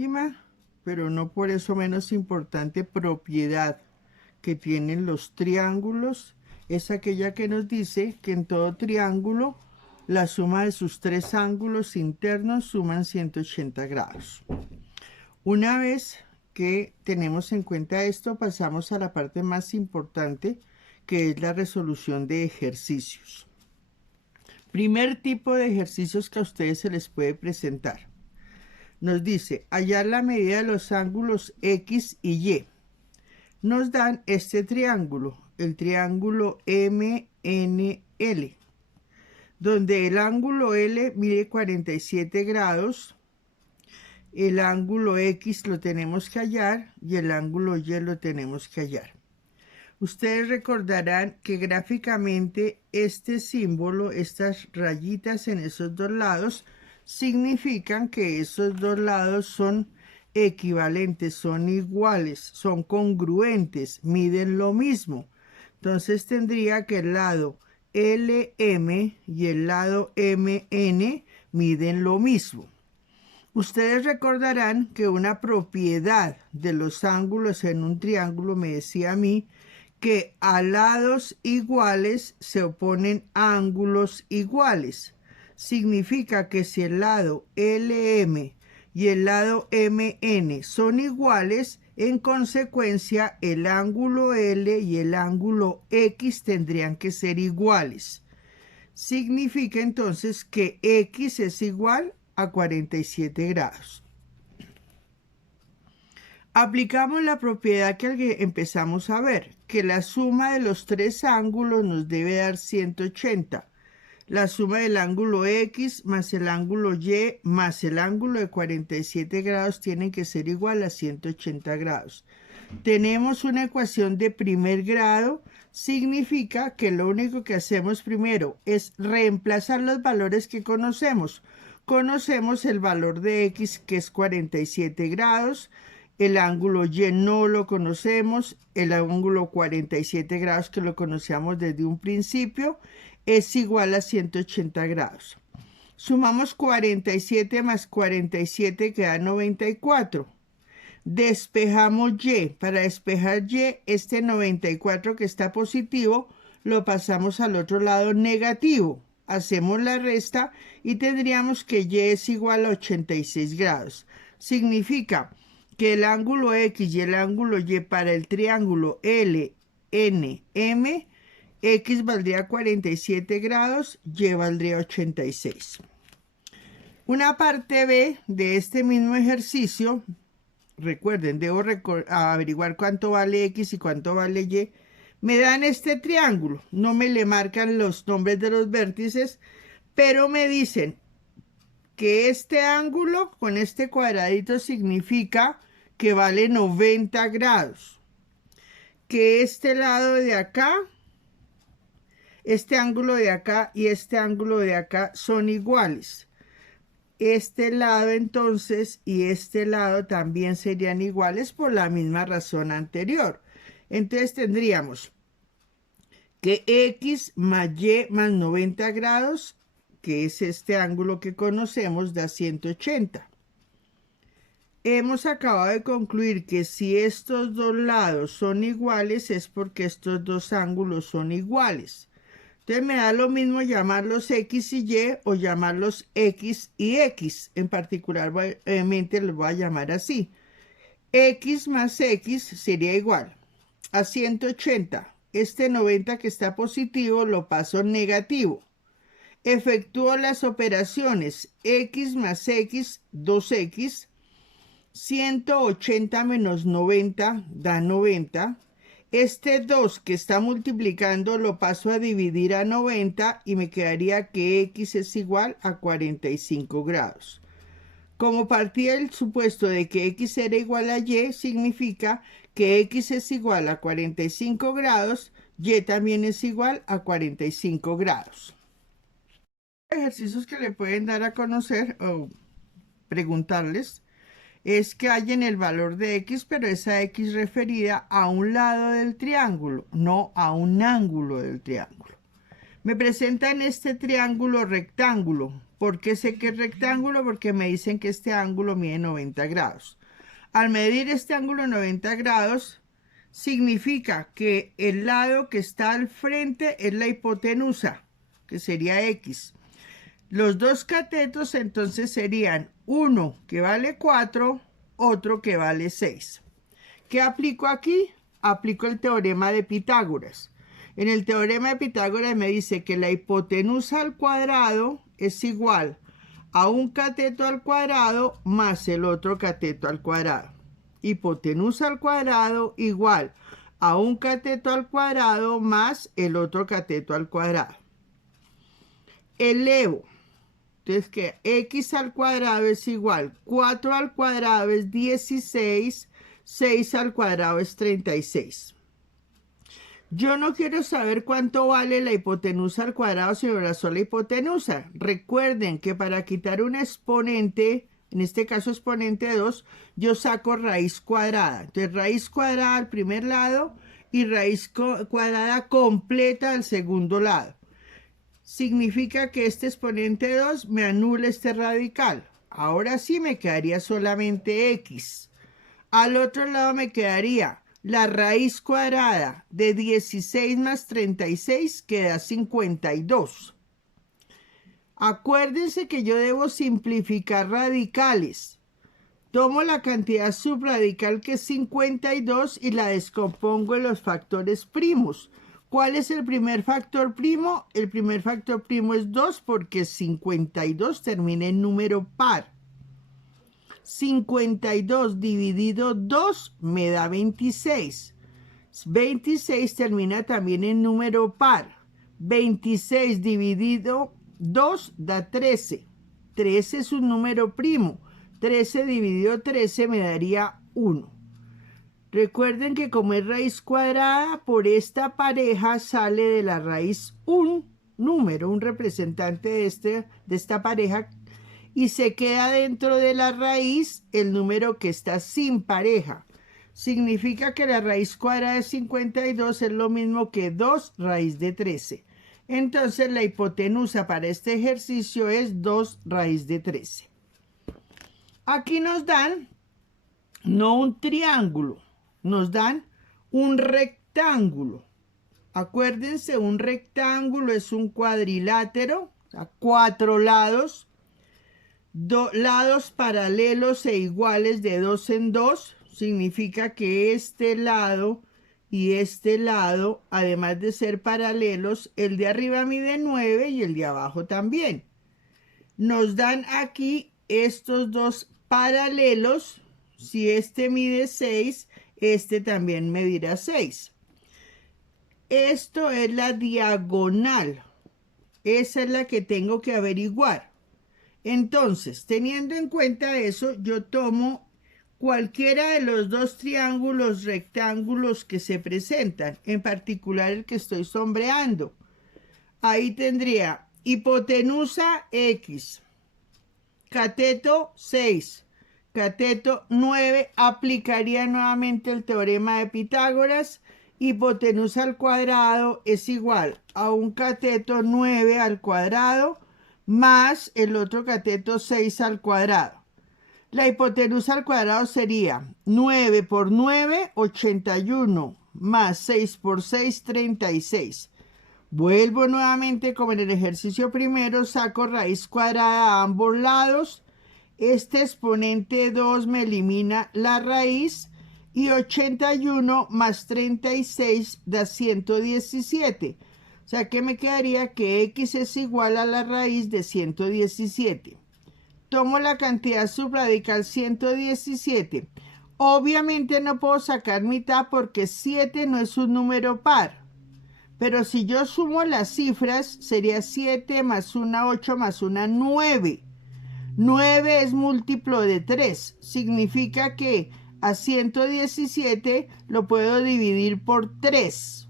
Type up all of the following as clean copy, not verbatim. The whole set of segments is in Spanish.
última, pero no por eso menos importante, propiedad que tienen los triángulos es aquella que nos dice que en todo triángulo la suma de sus tres ángulos internos suman 180 grados. Una vez que tenemos en cuenta esto, pasamos a la parte más importante, que es la resolución de ejercicios. Primer tipo de ejercicios que a ustedes se les puede presentar. Nos dice hallar la medida de los ángulos X y Y. Nos dan este triángulo, el triángulo MNL, donde el ángulo L mide 47 grados, el ángulo X lo tenemos que hallar y el ángulo Y lo tenemos que hallar. Ustedes recordarán que gráficamente este símbolo, estas rayitas en esos dos lados, significan que esos dos lados son equivalentes, son iguales, son congruentes, miden lo mismo. Entonces tendría que el lado LM y el lado MN miden lo mismo. Ustedes recordarán que una propiedad de los ángulos en un triángulo me decía a mí que a lados iguales se oponen ángulos iguales. Significa que si el lado LM y el lado MN son iguales, en consecuencia el ángulo L y el ángulo X tendrían que ser iguales. Significa entonces que X es igual a 47 grados. Aplicamos la propiedad que empezamos a ver, que la suma de los tres ángulos nos debe dar 180. La suma del ángulo X más el ángulo Y más el ángulo de 47 grados tienen que ser igual a 180 grados. Tenemos una ecuación de primer grado, significa que lo único que hacemos primero es reemplazar los valores que conocemos. Conocemos el valor de X, que es 47 grados, el ángulo Y no lo conocemos, el ángulo 47 grados que lo conocíamos desde un principio es igual a 180 grados. Sumamos 47 más 47 que da 94. Despejamos Y. Para despejar Y, este 94 que está positivo lo pasamos al otro lado negativo. Hacemos la resta y tendríamos que Y es igual a 86 grados. Significa que el ángulo X y el ángulo Y para el triángulo LNM, X valdría 47 grados, Y valdría 86. Una parte B de este mismo ejercicio, recuerden, debo averiguar cuánto vale X y cuánto vale Y. Me dan este triángulo, no me le marcan los nombres de los vértices, pero me dicen que este ángulo con este cuadradito significa que vale 90 grados. Que este lado de acá, este ángulo de acá y este ángulo de acá son iguales. Este lado entonces y este lado también serían iguales por la misma razón anterior. Entonces tendríamos que X más Y más 90 grados, que es este ángulo que conocemos, da 180. Hemos acabado de concluir que si estos dos lados son iguales es porque estos dos ángulos son iguales. Entonces me da lo mismo llamarlos X y Y o llamarlos X y X. En particular, obviamente los voy a llamar así. X más X sería igual a 180. Este 90 que está positivo lo paso negativo. Efectúo las operaciones X más X, 2X. 180 menos 90 da 90. Este 2 que está multiplicando lo paso a dividir a 90 y me quedaría que X es igual a 45 grados. Como partía el supuesto de que X era igual a Y, significa que X es igual a 45 grados, Y también es igual a 45 grados. Ejercicios que le pueden dar a conocer o preguntarles es que hallen el valor de X, pero esa X referida a un lado del triángulo, no a un ángulo del triángulo. Me presentan este triángulo rectángulo, ¿Por qué sé que es rectángulo? Porque me dicen que este ángulo mide 90 grados. Al medir este ángulo 90 grados, significa que el lado que está al frente es la hipotenusa, que sería X. Los dos catetos entonces serían uno que vale 4, otro que vale 6. ¿Qué aplico aquí? Aplico el teorema de Pitágoras. En el teorema de Pitágoras me dice que la hipotenusa al cuadrado es igual a un cateto al cuadrado más el otro cateto al cuadrado. Hipotenusa al cuadrado igual a un cateto al cuadrado más el otro cateto al cuadrado. Elevo. Entonces que x al cuadrado es igual, 4 al cuadrado es 16, 6 al cuadrado es 36. Yo no quiero saber cuánto vale la hipotenusa al cuadrado, sino la sola hipotenusa. Recuerden que para quitar un exponente, en este caso exponente 2, yo saco raíz cuadrada. Entonces raíz cuadrada al primer lado y raíz cuadrada completa al segundo lado. Significa que este exponente 2 me anula este radical. Ahora sí me quedaría solamente x. Al otro lado me quedaría la raíz cuadrada de 16 más 36, que da 52. Acuérdense que yo debo simplificar radicales. Tomo la cantidad subradical, que es 52, y la descompongo en los factores primos. ¿Cuál es el primer factor primo? El primer factor primo es 2, porque 52 termina en número par. 52 dividido 2 me da 26. 26 termina también en número par. 26 dividido 2 da 13. 13 es un número primo. 13 dividido 13 me daría 1. Recuerden que como es raíz cuadrada, por esta pareja sale de la raíz un número, un representante de esta pareja, y se queda dentro de la raíz el número que está sin pareja. Significa que la raíz cuadrada de 52 es lo mismo que 2 raíz de 13. Entonces la hipotenusa para este ejercicio es 2 raíz de 13. Aquí nos dan no un triángulo, nos dan un rectángulo. Acuérdense, un rectángulo es un cuadrilátero, o sea, 4 lados, lados paralelos e iguales de 2 en 2. Significa que este lado y este lado, además de ser paralelos, el de arriba mide 9 y el de abajo también. Nos dan aquí estos dos paralelos. Si este mide 6, este también medirá 6. Esto es la diagonal. Esa es la que tengo que averiguar. Entonces, teniendo en cuenta eso, yo tomo cualquiera de los dos triángulos rectángulos que se presentan, en particular el que estoy sombreando. Ahí tendría hipotenusa X, cateto 6, cateto 9, aplicaría nuevamente el teorema de Pitágoras. Hipotenusa al cuadrado es igual a un cateto 9 al cuadrado más el otro cateto 6 al cuadrado. La hipotenusa al cuadrado sería 9 por 9, 81, más 6 por 6, 36. Vuelvo nuevamente como en el ejercicio primero, saco raíz cuadrada a ambos lados. Este exponente 2 me elimina la raíz y 81 más 36 da 117. O sea que me quedaría que x es igual a la raíz de 117. Tomo la cantidad subradical 117. Obviamente no puedo sacar mitad porque 7 no es un número par. Pero si yo sumo las cifras, sería 7 más 1, 8 más 1, 9. 9 es múltiplo de 3. Significa que a 117 lo puedo dividir por 3.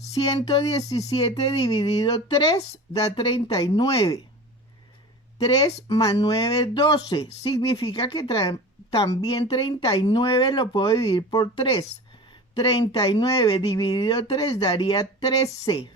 117 dividido 3 da 39. 3 más 9 es 12. Significa que también 39 lo puedo dividir por 3. 39 dividido 3 daría 13.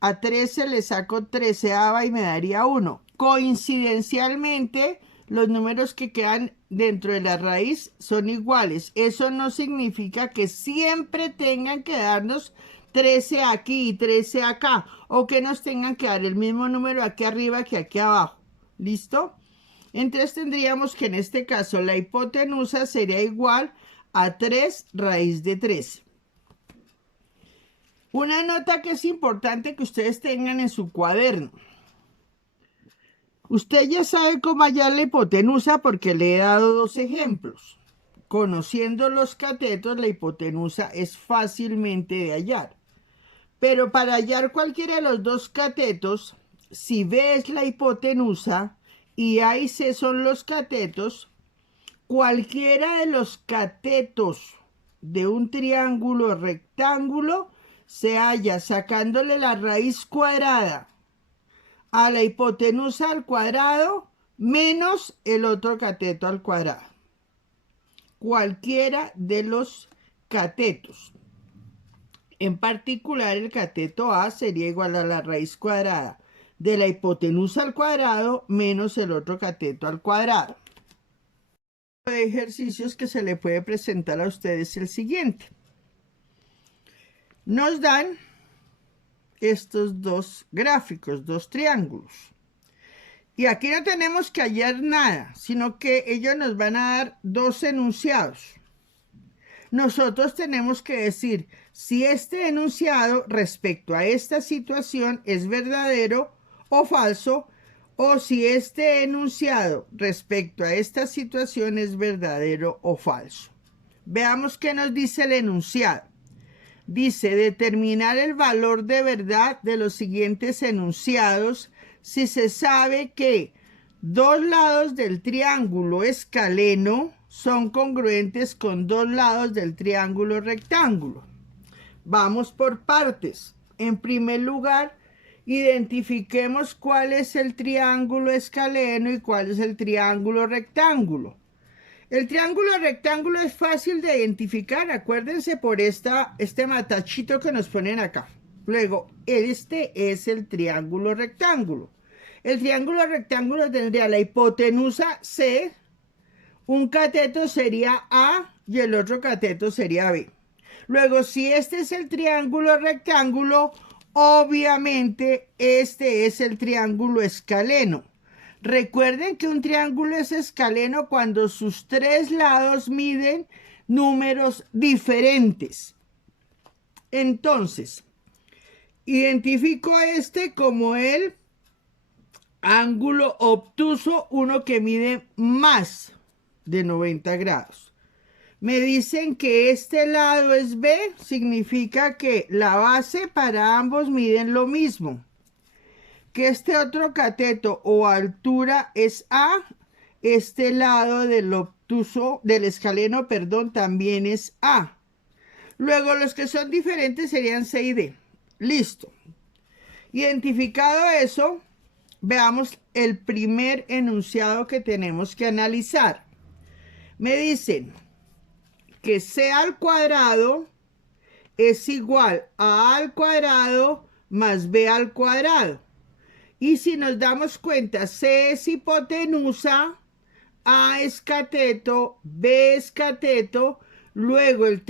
A 13 le saco 13ava y me daría 1. Coincidencialmente, los números que quedan dentro de la raíz son iguales. Eso no significa que siempre tengan que darnos 13 aquí y 13 acá, o que nos tengan que dar el mismo número aquí arriba que aquí abajo. ¿Listo? Entonces tendríamos que en este caso la hipotenusa sería igual a 3 raíz de 13. Una nota que es importante que ustedes tengan en su cuaderno. Usted ya sabe cómo hallar la hipotenusa porque le he dado dos ejemplos. Conociendo los catetos, la hipotenusa es fácilmente de hallar. Pero para hallar cualquiera de los dos catetos, si B es la hipotenusa y A y C son los catetos, cualquiera de los catetos de un triángulo rectángulo se halla sacándole la raíz cuadrada a la hipotenusa al cuadrado menos el otro cateto al cuadrado. Cualquiera de los catetos. En particular, el cateto A sería igual a la raíz cuadrada de la hipotenusa al cuadrado menos el otro cateto al cuadrado. De ejercicios que se le puede presentar a ustedes el siguiente. Nos dan estos dos gráficos, dos triángulos. Y aquí no tenemos que hallar nada, sino que ellos nos van a dar dos enunciados. Nosotros tenemos que decir si este enunciado respecto a esta situación es verdadero o falso, o si este enunciado respecto a esta situación es verdadero o falso. Veamos qué nos dice el enunciado. Dice, determinar el valor de verdad de los siguientes enunciados si se sabe que dos lados del triángulo escaleno son congruentes con dos lados del triángulo rectángulo. Vamos por partes. En primer lugar, identifiquemos cuál es el triángulo escaleno y cuál es el triángulo rectángulo. El triángulo rectángulo es fácil de identificar, acuérdense por este matachito que nos ponen acá. Luego, este es el triángulo rectángulo. El triángulo rectángulo tendría la hipotenusa C, un cateto sería A y el otro cateto sería B. Luego, si este es el triángulo rectángulo, obviamente este es el triángulo escaleno. Recuerden que un triángulo es escaleno cuando sus tres lados miden números diferentes. Entonces, identifico este como el ángulo obtuso, uno que mide más de 90 grados. Me dicen que este lado es B, significa que la base para ambos miden lo mismo. Que este otro cateto o altura es A, este lado del obtuso, del escaleno, perdón, también es A. Luego los que son diferentes serían C y D. Listo. Identificado eso, veamos el primer enunciado que tenemos que analizar. Me dicen que C al cuadrado es igual a al cuadrado más B al cuadrado. Y si nos damos cuenta, C es hipotenusa, A es cateto, B es cateto. Luego el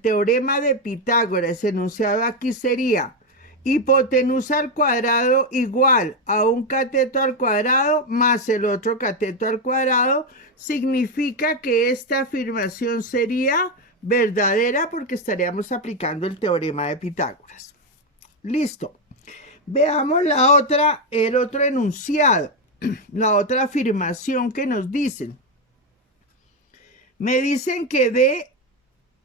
teorema de Pitágoras enunciado aquí sería hipotenusa al cuadrado igual a un cateto al cuadrado más el otro cateto al cuadrado. Significa que esta afirmación sería verdadera porque estaríamos aplicando el teorema de Pitágoras. Listo. Veamos el otro enunciado, la otra afirmación que nos dicen. Me dicen que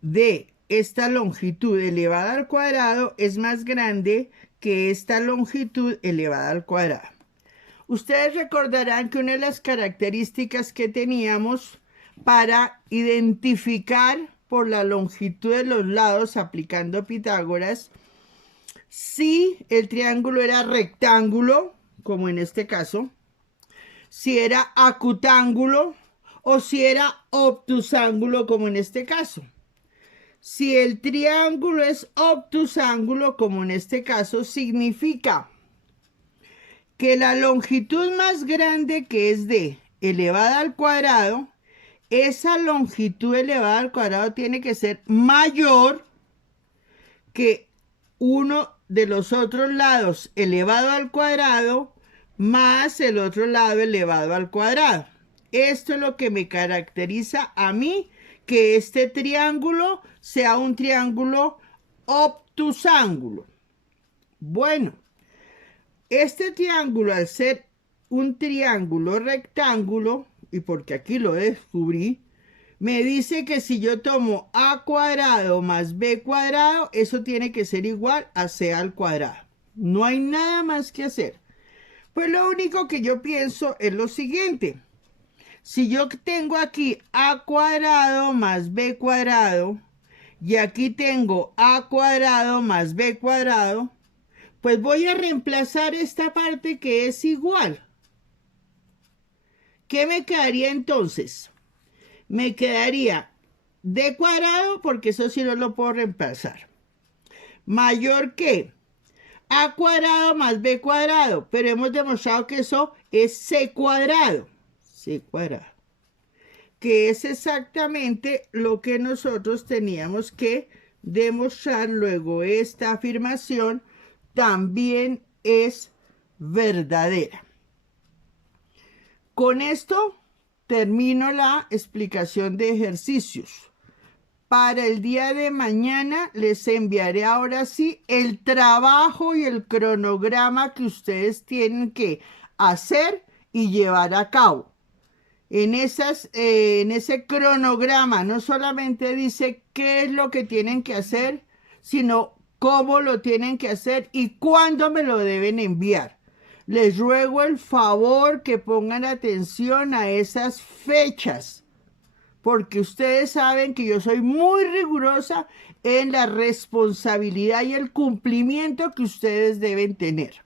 de esta longitud elevada al cuadrado es más grande que esta longitud elevada al cuadrado. Ustedes recordarán que una de las características que teníamos para identificar por la longitud de los lados aplicando Pitágoras, si el triángulo era rectángulo, como en este caso, si era acutángulo o si era obtusángulo, como en este caso. Si el triángulo es obtusángulo, como en este caso, significa que la longitud más grande, que es d elevada al cuadrado, esa longitud elevada al cuadrado tiene que ser mayor que uno de los otros lados elevado al cuadrado más el otro lado elevado al cuadrado. Esto es lo que me caracteriza a mí que este triángulo sea un triángulo obtusángulo. Bueno, este triángulo, al ser un triángulo rectángulo, y porque aquí lo descubrí, me dice que si yo tomo a cuadrado más b cuadrado, eso tiene que ser igual a c al cuadrado. No hay nada más que hacer. Pues lo único que yo pienso es lo siguiente. Si yo tengo aquí a cuadrado más b cuadrado, y aquí tengo a cuadrado más b cuadrado, pues voy a reemplazar esta parte que es igual. ¿Qué me quedaría entonces? Me quedaría d cuadrado, porque eso sí no lo puedo reemplazar, mayor que a cuadrado más b cuadrado, pero hemos demostrado que eso es c cuadrado, que es exactamente lo que nosotros teníamos que demostrar. Luego esta afirmación también es verdadera. Con esto termino la explicación de ejercicios. Para el día de mañana les enviaré ahora sí el trabajo y el cronograma que ustedes tienen que hacer y llevar a cabo. En ese cronograma no solamente dice qué es lo que tienen que hacer, sino cómo lo tienen que hacer y cuándo me lo deben enviar. Les ruego el favor que pongan atención a esas fechas, porque ustedes saben que yo soy muy rigurosa en la responsabilidad y el cumplimiento que ustedes deben tener.